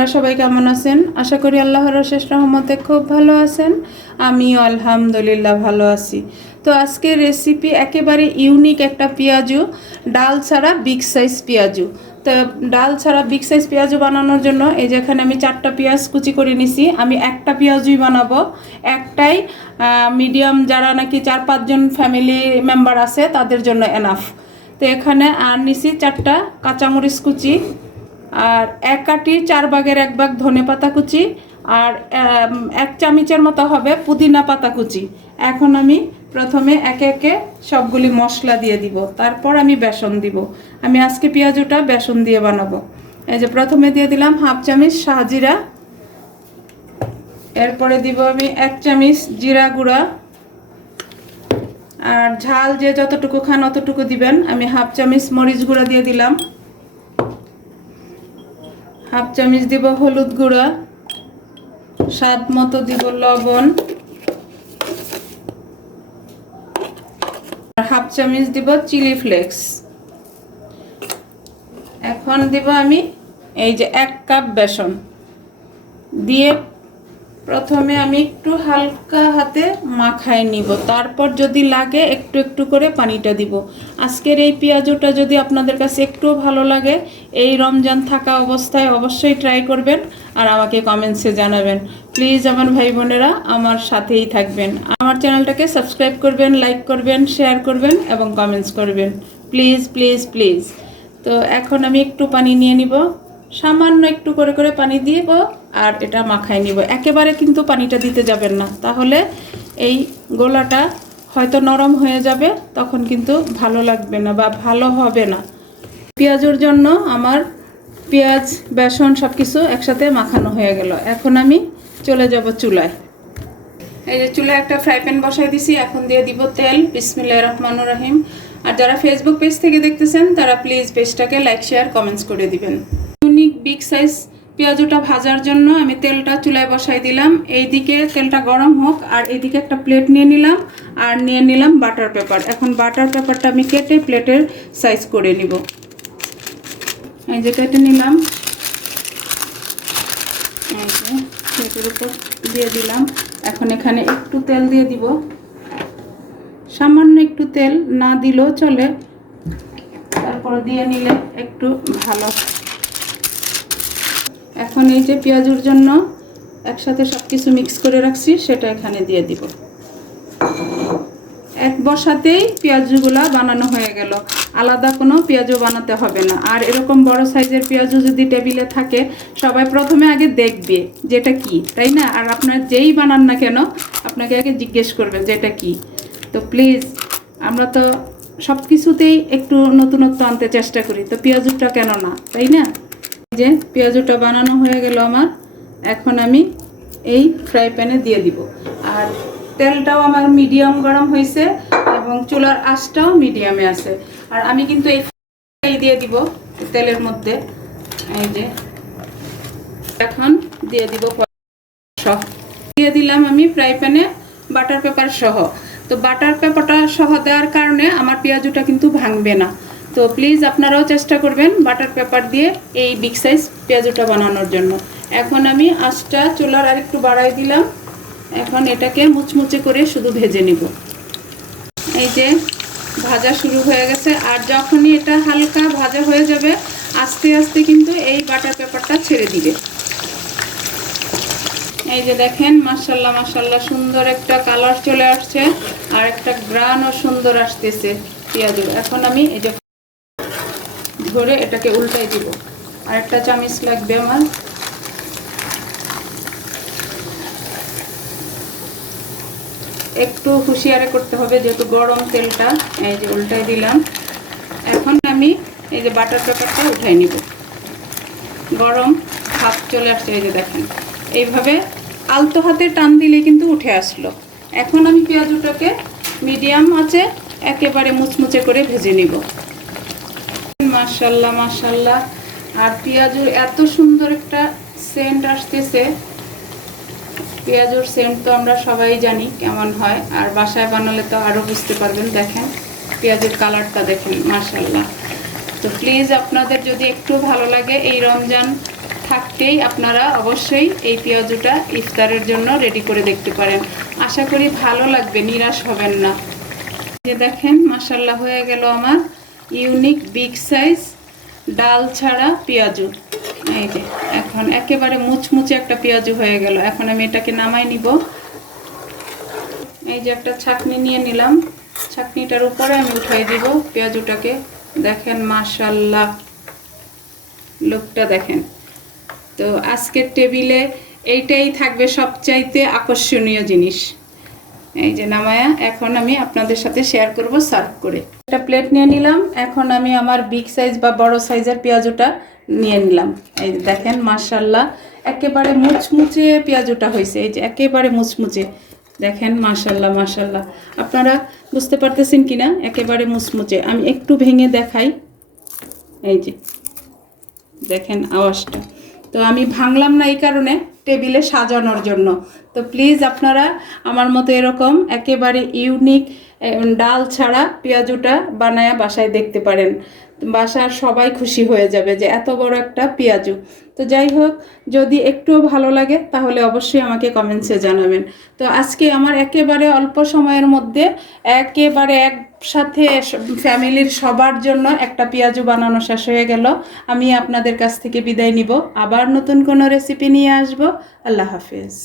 আপনারা সবাই কেমন আছেন? আশা করি আল্লাহর অশেষ রহমতে খুব ভালো আছেন। আমিও আলহামদুলিল্লাহ ভালো আছি। তো আজকের রেসিপি একেবারে ইউনিক একটা পেঁয়াজু, ডাল ছাড়া বিগ সাইজ পেঁয়াজু। তো ডাল ছাড়া বিগ সাইজ পেঁয়াজু বানানোর জন্য এই যে এখানে আমি 4টা পেঁয়াজ কুচি করে নিছি। আমি একটা পেঁয়াজুই বানাবো, একটাই মিডিয়াম, যারা নাকি 4-5 জন ফ্যামিলি মেম্বার আছে তাদের জন্য এনাফ। তো এখানে আর নিছি 4টা কাঁচামরিচ কুচি, আর 1 কাঠি 4 ভাগের 1 ভাগ ধনে পাতা কুচি, আর 1 চামচের মতো হবে পুদিনা পাতা কুচি। এখন আমি প্রথমে একে একে সবগুলি মশলা দিয়ে দিব, তারপর আমি বেসন দিব। আমি আজকে পেঁয়াজুটা বেসন দিয়ে বানাবো। এই যে প্রথমে দিয়ে দিলাম 1/2 চামচ শাহজিরা, এরপরে দিব আমি 1 চামচ জিরা গুঁড়া, আর ঝাল যে যতটুকু খান অতটুকু দিবেন। আমি 1/2 চামচ মরিচ গুঁড়া দিয়ে দিলাম, 1/2 চামচ দিব হলুদ গুঁড়া, স্বাদ মতো দিব লবণ, আর 1/2 চামচ দিব চিলি ফ্লেক্স। এখন দিব আমি এই যে 1 কাপ বেসন দিয়ে প্রথমে আমি একটু হালকা হাতে মাখায় নিব, তারপর যদি লাগে একটু একটু করে পানিটা দিব। আজকের এই পেঁয়াজুটা যদি আপনাদের কাছে একটু ভালো লাগে, এই রমজান থাকা অবস্থায় অবশ্যই ট্রাই করবেন আর আমাকে কমেন্টসে জানাবেন। প্লিজ আমার ভাই বোনেরা আমার সাথেই থাকবেন, আমার চ্যানেলটাকে সাবস্ক্রাইব করবেন, লাইক করবেন, শেয়ার করবেন এবং কমেন্টস করবেন, প্লিজ প্লিজ প্লিজ। তো এখন আমি একটু পানি নিয়ে নিব, সামান্য একটু করে করে পানি দিব আর এটা মাখায় নিব। একেবারে কিন্তু পানিটা দিতে যাবেন না, তাহলে এই গোলাটা হয়তো নরম হয়ে যাবে, তখন কিন্তু ভালো লাগবে না বা ভালো হবে না। পেঁয়াজুর জন্য আমার পেঁয়াজ বেসন সব কিছু একসাথে মাখানো হয়ে গেল। এখন আমি চলে যাব চুলায়। এই যে চুলায় একটা ফ্রাই প্যান বসাই দিছি, এখন দিয়ে দিব তেল। বিসমিল্লাহির রহমানির রহিম। আর যারা ফেসবুক পেজ থেকে দেখতেছেন তারা প্লিজ পেজটাকে লাইক, শেয়ার, কমেন্টস করে দিবেন। ইউনিক বিগ সাইজ পেঁয়াজুটা ভাজার জন্য আমি তেলটা চুলায় বসাই দিলাম। এইদিকে তেলটা গরম হোক, আর এইদিকে একটা প্লেট নিয়ে নিলাম, আর নিয়ে নিলাম বাটার পেপার। এখন বাটার পেপারটা আমি কেটে প্লেটের সাইজ করে নিব। এই যে কেটে নিলাম, এই যে প্লেটের উপর দিয়ে দিলাম। এখন এখানে একটু তেল দিয়ে দিব, সামান্য একটু তেল, না দিলেও চলে, তারপর দিয়ে নিলে একটু ভালো। এখন এই যে পেঁয়াজুর জন্য একসাথে সব কিছু মিক্স করে রাখছি সেটা এখানে দিয়ে দিব। এক বসাতেই পেঁয়াজগুলা বানানো হয়ে গেল, আলাদা কোনো পেঁয়াজও বানাতে হবে না। আর এরকম বড় সাইজের পেঁয়াজও যদি টেবিলে থাকে, সবাই প্রথমে আগে দেখবে যেটা কি, তাই না? আর আপনার যেই বানান না কেন আপনাকে আগে জিজ্ঞেস করবে যে এটা কি। তো প্লিজ, আমরা তো সব কিছুতেই একটু নতুনত্ব আনতে চেষ্টা করি, তো পেঁয়াজুটা কেন না, তাই না? যে পেঁয়াজুটা বানানো হয়ে গেল আমার, এখন আমি এই ফ্রাই প্যানে দিয়ে দিব। আর তেলটাও আমার মিডিয়াম গরম হয়েছে এবং চুলার আঁচটাও মিডিয়ামে আছে। আর আমি কিন্তু এই দিয়ে দিব তেলের মধ্যে। এই যে এখন দিয়ে দিব সহ, দিয়ে দিলাম আমি ফ্রাই প্যানে বাটার পেপার সহ। তো বাটার পেপারটা সহ দেওয়ার কারণে আমার পেঁয়াজুটা কিন্তু ভাঙবে না। তো প্লিজ আপনারাও চেষ্টা করবেন বাটার পেপার দিয়ে এই বিগ সাইজ পেঁয়াজুটা বানানোর জন্য। এখন আমি আঁচটা চুলার আর একটু বাড়াই দিলাম। এখন এটাকে মুচমুচে করে শুধু ভেজে নিব। এই যে ভাজা শুরু হয়ে গেছে, আর যখনই এটা হালকা ভাজা হয়ে যাবে আস্তে আস্তে কিন্তু এই বাটার পেপারটা ছেড়ে দিবে। এই যে দেখেন, মাশাআল্লাহ মাশাআল্লাহ সুন্দর একটা কালার চলে আসছে, আর একটা গ্রানও সুন্দর আসতেছে পেঁয়াজের। এখন আমি এই যে ধরে এটাকে উল্টাই দিব, আর একটা চামচ লাগবে আমার। একটু হুঁশিয়ারি করতে হবে যেহেতু গরম তেলটা। এই যে উল্টাই দিলাম। এখন আমি এই যে বাটার পেপারটা উঠাই নিব, গরম ভাপ চলে আসছে। এই যে দেখেন, এইভাবে আলতো হাতে টান দিলে কিন্তু উঠে আসলো। এখন আমি পেঁয়াজটাকে মিডিয়াম আঁচে একেবারে মুচমুচে করে ভেজে নিব। মাশাআল্লাহ মাশাআল্লাহ, আর পেঁয়াজুর এত সুন্দর একটা সেন্ট আসতেছে। পেঁয়াজুর সেন্ট তো আমরা সবাই জানি কেমন হয়, আর বাসায় বানালে তো আরও বুঝতে পারবেন। দেখেন পেঁয়াজের কালারটা দেখেন, মাশাআল্লাহ। তো প্লিজ আপনাদের যদি একটু ভালো লাগে এই রমজান থাকতেই আপনারা অবশ্যই এই পেঁয়াজুটা ইফতারের জন্য রেডি করে দেখতে পারেন। আশা করি ভালো লাগবে, নিরাশ হবেন না। যে দেখেন মাশাল্লাহ হয়ে গেল আমার ইউনিক বিগ সাইজ ডাল ছাড়া পেঁয়াজু। এই যে এখন একেবারে মুচমুচে একটা পেঁয়াজু হয়ে গেল। এখন আমি এটাকে নামাই নিব। এই যে একটা ছাঁকনি নিয়ে নিলাম, ছাঁকনিটার উপরে আমি উঠাই দিব পেঁয়াজুটাকে। দেখেন মাশাল্লাহ লুকটা দেখেন। তো আজকের টেবিলে এইটাই থাকবে সবচাইতে আকর্ষণীয় জিনিস। এই যে নামায়া এখন আমি আপনাদের সাথে শেয়ার করব সার্ভ করে। একটা প্লেট নিয়ে নিলাম। এখন আমি আমার বিগ সাইজ বা বড় সাইজের পেঁয়াজুটা নিয়ে নিলাম। এই যে দেখেন মাশাল্লাহ একেবারে মুচমুচে পেঁয়াজুটা হয়েছে। এই যে একেবারে মুচমুচে দেখেন মাশাল্লাহ মাশাল্লাহ। আপনারা বুঝতে পারতেছেন কিনা একেবারে মুচমুচে। আমি একটু ভেঙে দেখাই। এই যে দেখেন আওয়াজটা। তো আমি ভাঙলাম না এই কারণে, টেবিলে সাজানোর জন্য। তো প্লিজ আপনারা আমার মতো এরকম একেবারে ইউনিক ডাল ছাড়া পেঁয়াজুটা বানায়া বাসায় দেখতে পারেন। বাসার সবাই খুশি হয়ে যাবে যে এত বড় একটা পেঁয়াজু। তো যাই হোক, যদি একটু ভালো লাগে তাহলে অবশ্যই আমাকে কমেন্টসে জানাবেন। তো আজকে আমার একেবারে অল্প সময়ের মধ্যে একেবারে একসাথে ফ্যামিলির সবার জন্য একটা পেঁয়াজু বানানো শেষ হয়ে গেল। আমি আপনাদের কাছ থেকে বিদায় নিব। আবার নতুন কোনো রেসিপি নিয়ে আসব। আল্লাহ হাফেজ।